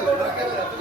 cámara, compra.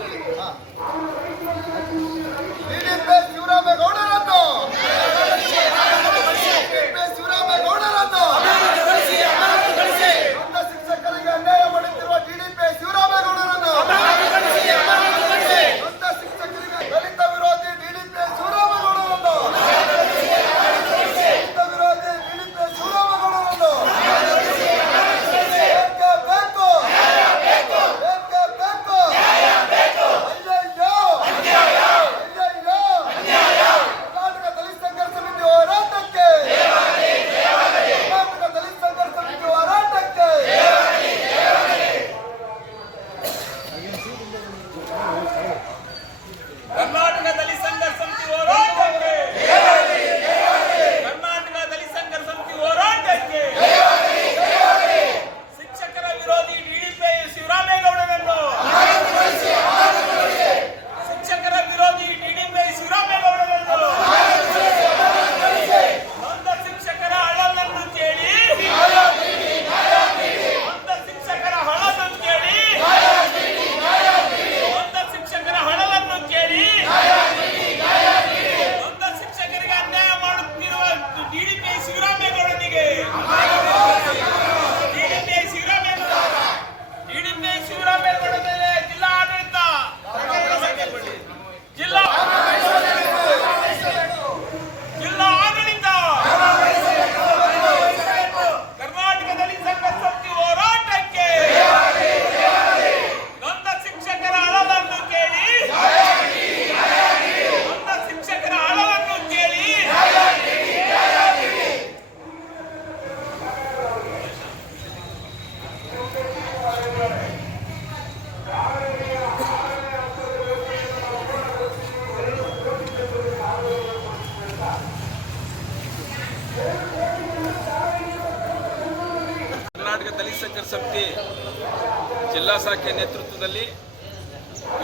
ಶಾಖೆ ನೇತೃತ್ವದಲ್ಲಿ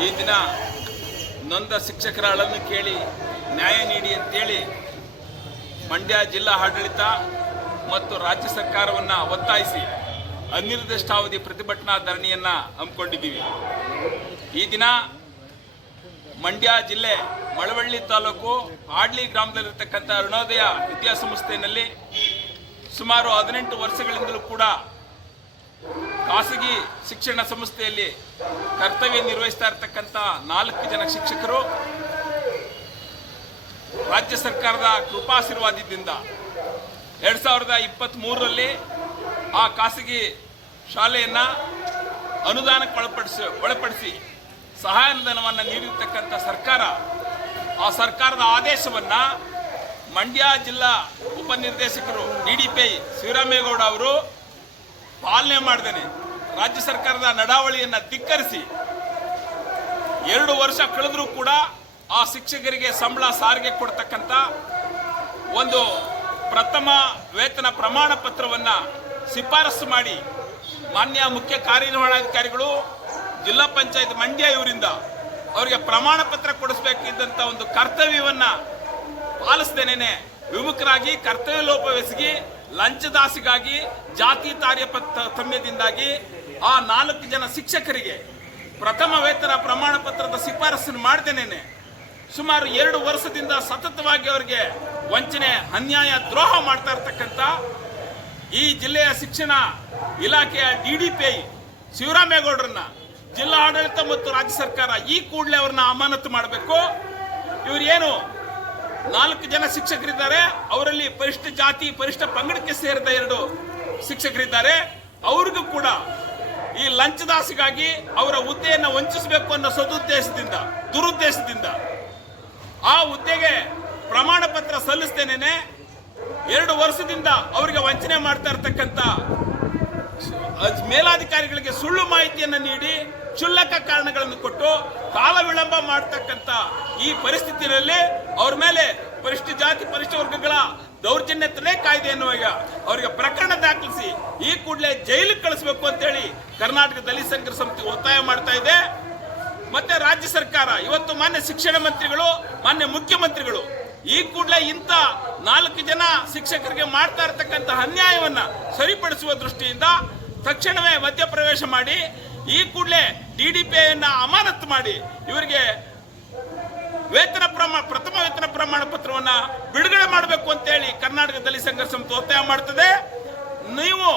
ಈ ದಿನ ನೊಂದ ಶಿಕ್ಷಕರ ಅಳನ್ನು ಕೇಳಿ ನ್ಯಾಯ ನೀಡಿ ಅಂತೇಳಿ ಮಂಡ್ಯ ಜಿಲ್ಲಾ ಆಡಳಿತ ಮತ್ತು ರಾಜ್ಯ ಸರ್ಕಾರವನ್ನು ಒತ್ತಾಯಿಸಿ ಅನಿರ್ದಿಷ್ಟಾವಧಿ ಪ್ರತಿಭಟನಾ ಧರಣಿಯನ್ನು ಹಮ್ಮಿಕೊಂಡಿದ್ದೀವಿ. ಈ ದಿನ ಮಂಡ್ಯ ಜಿಲ್ಲೆ ಮಳವಳ್ಳಿ ತಾಲೂಕು ಆಡ್ಲಿ ಗ್ರಾಮದಲ್ಲಿರ್ತಕ್ಕಂಥ ಅರುಣೋದಯ ವಿದ್ಯಾಸಂಸ್ಥೆಯಲ್ಲಿ ಸುಮಾರು ಹದಿನೆಂಟು ವರ್ಷಗಳಿಂದಲೂ ಕೂಡ ಖಾಸಗಿ ಶಿಕ್ಷಣ ಸಂಸ್ಥೆಯಲ್ಲಿ ಕರ್ತವ್ಯ ನಿರ್ವಹಿಸ್ತಾ ಇರತಕ್ಕಂಥ ನಾಲ್ಕು ಜನ ಶಿಕ್ಷಕರು ರಾಜ್ಯ ಸರ್ಕಾರದ ಕೃಪಾಶೀರ್ವಾದದಿಂದ ಎರಡು ಸಾವಿರದ ಇಪ್ಪತ್ತ್ ಮೂರರಲ್ಲಿ ಆ ಖಾಸಗಿ ಶಾಲೆಯನ್ನು ಅನುದಾನಕ್ಕೆ ಒಳಪಡಿಸಿ ಒಳಪಡಿಸಿ ಸಹಾಯಧನವನ್ನು ನೀಡಿರ್ತಕ್ಕಂಥ ಸರ್ಕಾರ, ಆ ಸರ್ಕಾರದ ಆದೇಶವನ್ನು ಮಂಡ್ಯ ಜಿಲ್ಲಾ ಉಪನಿರ್ದೇಶಕರು ಡಿ ಡಿ ಪಿ ಶಿವರಾಮೇಗೌಡ ಅವರು ಪಾಲನೆ ಮಾಡ್ದೇನೆ. ರಾಜ್ಯ ಸರ್ಕಾರದ ನಡಾವಳಿಯನ್ನು ಧಿಕ್ಕರಿಸಿ ಎರಡು ವರ್ಷ ಕಳೆದರೂ ಕೂಡ ಆ ಶಿಕ್ಷಕರಿಗೆ ಸಂಬಳ ಸಾರಿಗೆ ಕೊಡ್ತಕ್ಕಂಥ ಒಂದು ಪ್ರಥಮ ವೇತನ ಪ್ರಮಾಣ ಪತ್ರವನ್ನು ಶಿಫಾರಸು ಮಾಡಿ ಮಾನ್ಯ ಮುಖ್ಯ ಕಾರ್ಯನಿರ್ವಹಣಾಧಿಕಾರಿಗಳು, ಜಿಲ್ಲಾ ಪಂಚಾಯತ್ ಮಂಡ್ಯ ಇವರಿಂದ ಅವರಿಗೆ ಪ್ರಮಾಣ ಪತ್ರ ಕೊಡಿಸಬೇಕಿದ್ದಂಥ ಒಂದು ಕರ್ತವ್ಯವನ್ನು ಪಾಲಿಸ್ದೇನೆ ವಿಮುಖರಾಗಿ ಕರ್ತವ್ಯ ಲೋಪವೆಸಗಿ ಲಂಚದಾಸಿಗಾಗಿ, ಜಾತಿ ತಾರ್ಯ ತಮ್ಯದಿಂದಾಗಿ ಆ ನಾಲ್ಕು ಜನ ಶಿಕ್ಷಕರಿಗೆ ಪ್ರಥಮ ವೇತನ ಪ್ರಮಾಣ ಪತ್ರದ ಶಿಫಾರಸನ್ನು ಮಾಡ್ದೇನೆ ಸುಮಾರು ಎರಡು ವರ್ಷದಿಂದ ಸತತವಾಗಿ ಅವರಿಗೆ ವಂಚನೆ, ಅನ್ಯಾಯ, ದ್ರೋಹ ಮಾಡ್ತಾ ಇರ್ತಕ್ಕಂಥ ಈ ಜಿಲ್ಲೆಯ ಶಿಕ್ಷಣ ಇಲಾಖೆಯ ಡಿ ಡಿ ಪಿ ಶಿವರಾಮೇಗೌಡರನ್ನ ಜಿಲ್ಲಾ ಆಡಳಿತ ಮತ್ತು ರಾಜ್ಯ ಸರ್ಕಾರ ಈ ಕೂಡಲೇ ಅವ್ರನ್ನ ಅಮಾನತು ಮಾಡಬೇಕು. ಇವರೇನು ಏನು ನಾಲ್ಕು ಜನ ಶಿಕ್ಷಕರಿದ್ದಾರೆ. ಅವರಲ್ಲಿ ಪರಿಷ್ಠ ಜಾತಿ, ಪರಿಷ್ಠ ಪಂಗಡಕ್ಕೆ ಸೇರಿದ ಎರಡು ಶಿಕ್ಷಕರಿದ್ದಾರೆ. ಅವ್ರಿಗೂ ಕೂಡ ಈ ಲಂಚದಾಸಿಗಾಗಿ ಅವರ ಹುದ್ದೆಯನ್ನು ವಂಚಿಸಬೇಕು ಅನ್ನೋ ಸದುದ್ದೇಶದಿಂದ, ದುರುದ್ದೇಶದಿಂದ ಆ ಹುದ್ದೆಗೆ ಪ್ರಮಾಣ ಪತ್ರ ಸಲ್ಲಿಸ್ತೇನೆ ಎರಡು ವರ್ಷದಿಂದ ಅವರಿಗೆ ವಂಚನೆ ಮಾಡ್ತಾ ಇರ್ತಕ್ಕಂಥ ಮೇಲಾಧಿಕಾರಿಗಳಿಗೆ ಸುಳ್ಳು ಮಾಹಿತಿಯನ್ನು ನೀಡಿ ಕ್ಷುಲ್ಲಕ ಕಾರಣಗಳನ್ನು ಕೊಟ್ಟು ಕಾಲ ವಿಳಂಬ ಮಾಡ್ತಕ್ಕಂಥ ಈ ಪರಿಸ್ಥಿತಿಯಲ್ಲಿ ಅವ್ರ ಮೇಲೆ ಪರಿಷ್ಠ ಜಾತಿ, ಪರಿಷ್ಠ ವರ್ಗಗಳ ದೌರ್ಜನ್ಯ ತಡೆ ಕಾಯ್ದೆ ಎನ್ನುವಾಗ ಅವರಿಗೆ ಪ್ರಕರಣ ದಾಖಲಿಸಿ ಈ ಕೂಡಲೇ ಜೈಲಿಗೆ ಕಳಿಸಬೇಕು ಅಂತೇಳಿ ಕರ್ನಾಟಕ ದಲಿತ ಸಂಘರ್ಷ ಸಮಿತಿ ಒತ್ತಾಯ ಮಾಡ್ತಾ ಇದೆ. ಮತ್ತೆ ರಾಜ್ಯ ಸರ್ಕಾರ, ಇವತ್ತು ಮಾನ್ಯ ಶಿಕ್ಷಣ ಮಂತ್ರಿಗಳು, ಮಾನ್ಯ ಮುಖ್ಯಮಂತ್ರಿಗಳು ಈ ಕೂಡಲೇ ಇಂಥ ನಾಲ್ಕು ಜನ ಶಿಕ್ಷಕರಿಗೆ ಮಾಡ್ತಾ ಇರತಕ್ಕಂಥ ಅನ್ಯಾಯವನ್ನ ಸರಿಪಡಿಸುವ ದೃಷ್ಟಿಯಿಂದ ತಕ್ಷಣವೇ ಮಧ್ಯಪ್ರವೇಶ ಮಾಡಿ ಈ ಕೂಡಲೇ ಡಿ ಡಿ ಪಿ ಐನ ಅಮಾನತು ಮಾಡಿ ಇವರಿಗೆ ವೇತನ ಪ್ರಮಾಣ ಪ್ರಥಮ ವೇತನ ಪ್ರಮಾಣ ಪತ್ರವನ್ನು ಬಿಡುಗಡೆ ಮಾಡಬೇಕು ಅಂತ ಹೇಳಿ ಕರ್ನಾಟಕ ದಲಿತ ಸಂಘರ್ಷ ಒತ್ತಾಯ ಮಾಡ್ತದೆ. ನೀವು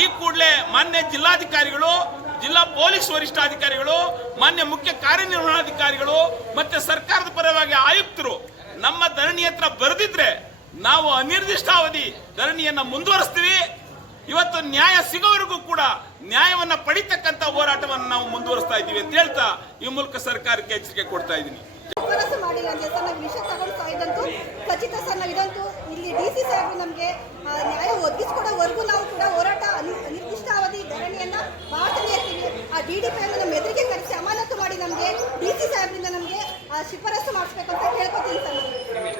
ಈ ಕೂಡಲೇ ಮಾನ್ಯ ಜಿಲ್ಲಾಧಿಕಾರಿಗಳು, ಜಿಲ್ಲಾ ಪೊಲೀಸ್ ವರಿಷ್ಠಾಧಿಕಾರಿಗಳು, ಮಾನ್ಯ ಮುಖ್ಯ ಕಾರ್ಯನಿರ್ವಹಣಾಧಿಕಾರಿಗಳು ಮತ್ತೆ ಸರ್ಕಾರದ ಪರವಾಗಿ ಆಯುಕ್ತರು ನಮ್ಮ ಧರಣಿ ಹತ್ರ ಬರೆದಿದ್ರೆ ನಾವು ಅನಿರ್ದಿಷ್ಟಾವಧಿ ಧರಣಿಯನ್ನು ಮುಂದುವರಿಸ್ತೀವಿ. ಇವತ್ತು ನ್ಯಾಯ ಸಿಗೋವರೆಗೂ ಕೂಡ ನ್ಯಾಯವನ್ನ ಪಡೀತಕ್ಕಂಥ ಹೋರಾಟವನ್ನು ನಾವು ಮುಂದುವರಿಸ್ತಾ ಇದ್ದೀವಿ ಅಂತ ಹೇಳ್ತಾ ಈ ಮೂಲಕ ಸರ್ಕಾರಕ್ಕೆ ಎಚ್ಚರಿಕೆ ಕೊಡ್ತಾಯಿದ್ದೀವಿ ಶಿಫಾರಸು ಮಾಡಿ ತನ್ನ ವಿಷಯ ತಗೊಳ್ತಾ ಇದ್ದಂತೂ ಖಚಿತ ಸಣ್ಣ ಇದಂತೂ ಇಲ್ಲಿ ಡಿ ಸಿ ಸಾಹೇಬು ನಮಗೆ, ಆ, ನ್ಯಾಯ ಒದಗಿಸಿಕೊಡೋವರೆಗೂ ನಾವು ಕೂಡ ಹೋರಾಟ ಅನಿ ನಿರ್ದಿಷ್ಟ ಅವಧಿ ಧರಣಿಯನ್ನು ಮಾತಿನೇ ಇರ್ತೀವಿ ಆ ಡಿ ಡಿ ಪಿಯನ್ನು ನಮ್ಮ ಎದುರಿಗೆ ತರಿಸಿ ಅಮಾನತು ಮಾಡಿ ನಮಗೆ, ಡಿ ಸಿ ಸಾಹೇಬಿಂದ ನಮಗೆ, ಆ ಶಿಫಾರಸ್ಸು ಮಾಡ್ಬೇಕಂತ ಕೇಳ್ಕೊತೀನಿ ಅಂತ ಹೇಳಿ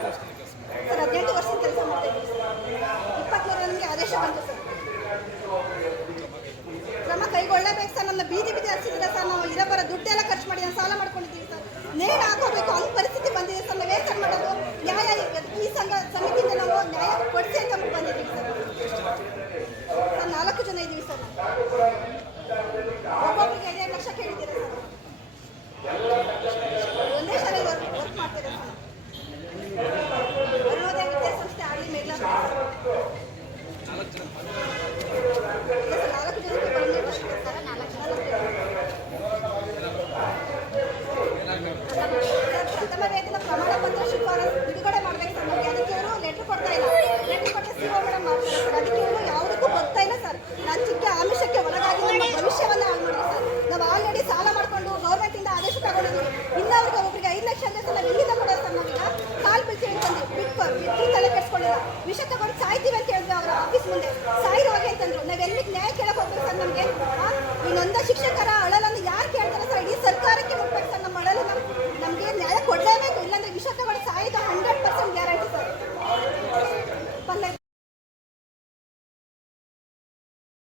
por ತಂದ್ರು ನಾವೆಲ್ಲಿ ನ್ಯಾಯ ಕೇಳಕ್ ಹೋಗ್ಬೇಕು ಸರ್ ನಮ್ಗೆ ಇನ್ನೊಂದ ಶಿಕ್ಷಕರ